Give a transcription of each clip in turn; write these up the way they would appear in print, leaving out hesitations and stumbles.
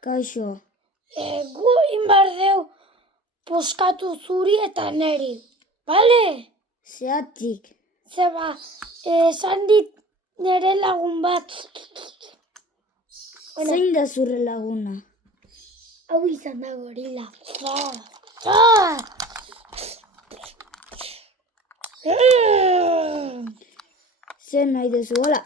Kaixo. Gu inbardeu poskatu zuri eta neri, bale? Zeatik. Zeba, esan dit nere lagun bat. Zein da zure laguna? Hau izan da gorila. Zer nahi dezu, hola.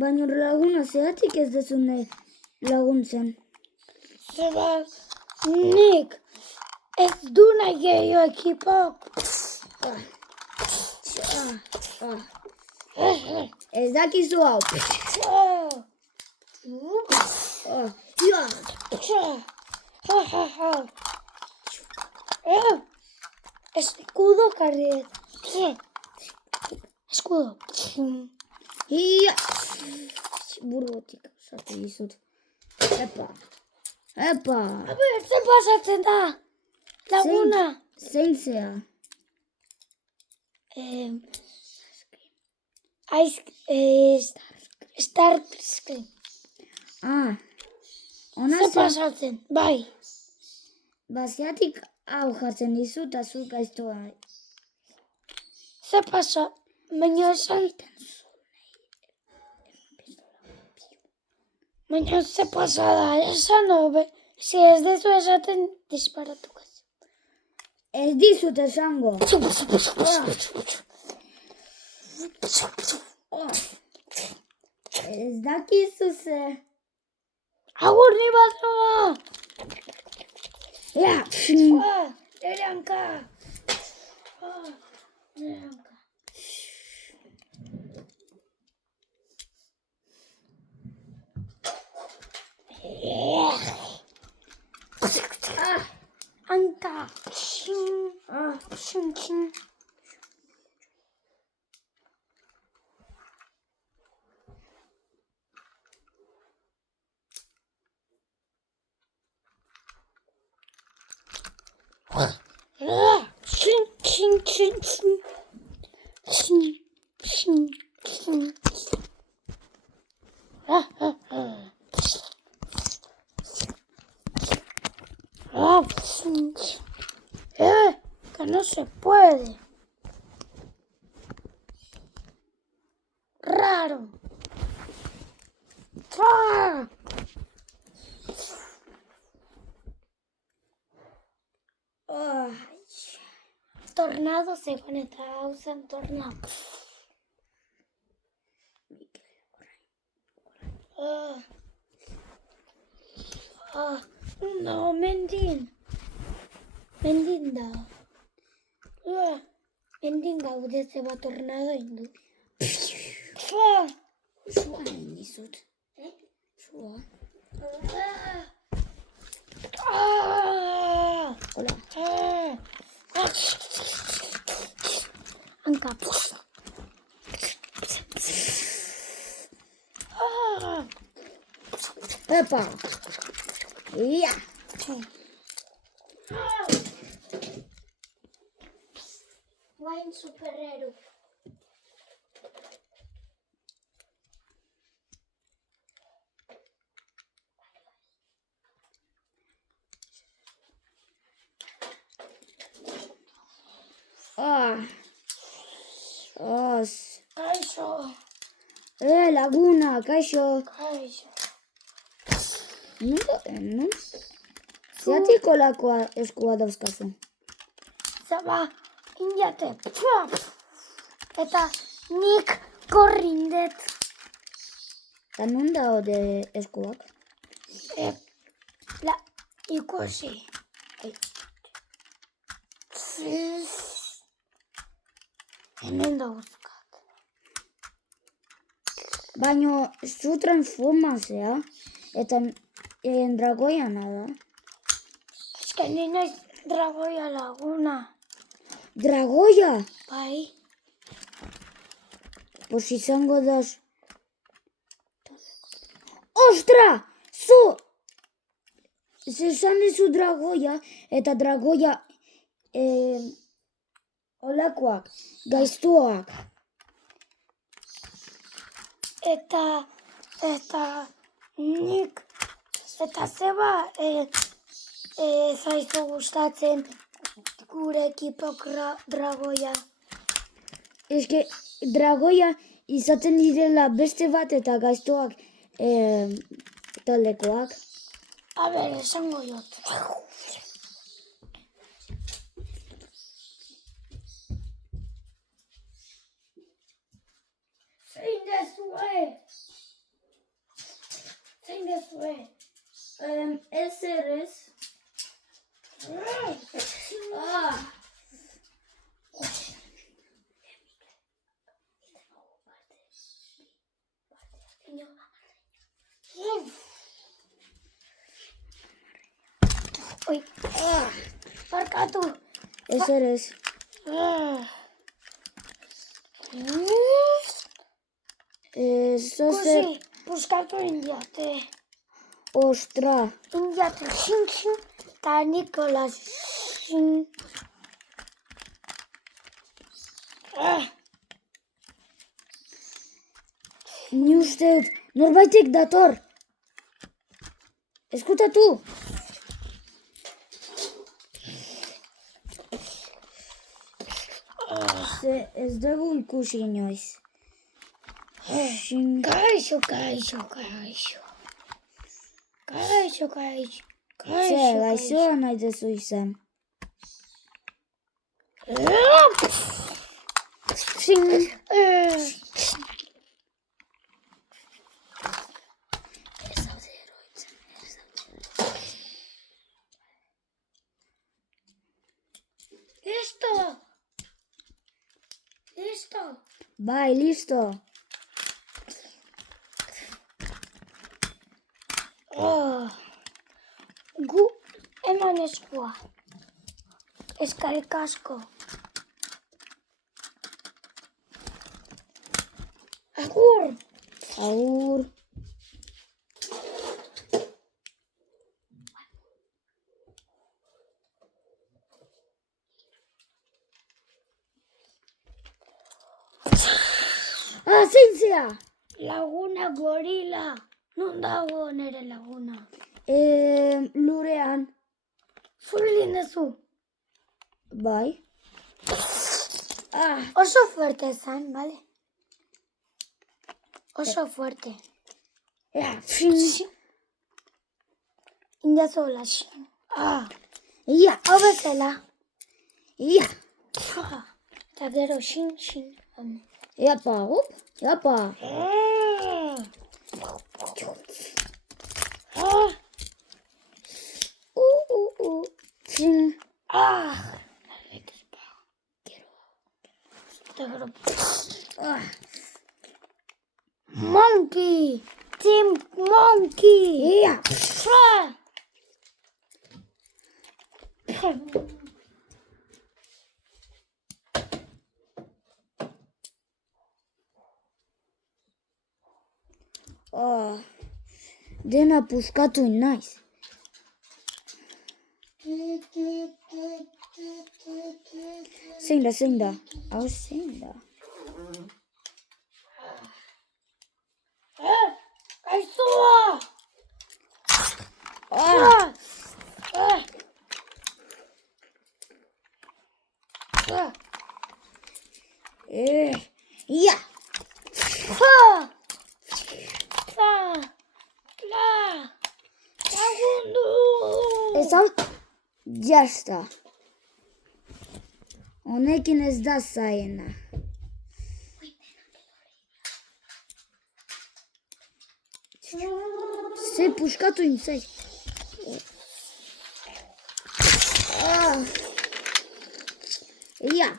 Baina laguna zeatik ez dezu nahi laguntzen. Zeba, nik ez du nahi gehiago ekipok. Ez dakizu hau. Eskudo karriet. Eskudo. Ia! Burrotik sartu dizut. Epa! Zer pasatzen da? Laguna. Zein zea? Starscream. Ona Zer pasatzen? Bai. Baziatik hau jartzen dizu eta zu gaiztoa. Zer pasa? Baina esan... Baina zer pasa da? Esan hobe. Si ez dezu esaten disparatuko. Ez dizut esango. Ez dakizu ze. Agurri bat noa! Ja! Nere hanka! Nere hanka. Hanka! Que no se puede. Raro. Tornado zegoen eta hau zen tornado. No, mendin. Mendin da. Mendin gaude zeba tornado indu. Sua egin dizut. Sua. Hola. Hanka. Epa! Ia! Guain superhero. Kaixo. Laguna, kaixo. Kaixo. No? Zeatik olakoa eskua dauzkazu? Zaba, injate. Eta nik korrindet. Eta non daude eskuak? Ikusi. Hemen dauzkat. Baina zu transformazea eta dragoia nada. Eske ni naiz dragoia laguna. Dragoia? Bai. Pues izango da... Ostra! Zu! Zesan dizu dragoia eta dragoia olakoak, gaiztuak. eta nik, eta zeba, zaizu gustatzen gure ekipok dragoia. Eske, dragoia izaten direla beste bat eta gaiztoak taldekoak. A ber, esango jot. Zein dezue? Ez errez. Oi, barkatu. Ez errez. Zozer, Kusi, puskatu indiate. ostra. Indiate, xin, eta Nikolas, xin. Ni uste dut, norbaitek dator. Eskutatu. Ze ez dugu ikusi inoiz. Kaixo. Ze, gaixoa nahi dezu izan. Listo. Bai, listo. Gu eman eskua. Eskerrik asko. Agur. Agur. Zein zea? Laguna gorila. Non dago nere laguna? Lurean. Zurlin dezu. Bai. Oso fuerte zan, bale? Oso fuerte. Indazola. Ia. Hau bezala. Ia. Eta gero, xin. Eapa, up. Eapa. Zin. Monkey! Team Monkey! Ia. Dena puskatu naiz. Zein da? Hau zein da? Aizoa! Ia. Lagundu! Ez hau, jazta. Honekin ez da zaena. Ze puskatu intzai. Ia.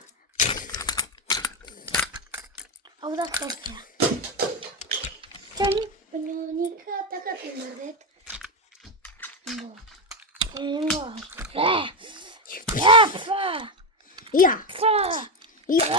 Hau da jefea. Baina nik atakatzen dut. Nengo. Ia. Ia.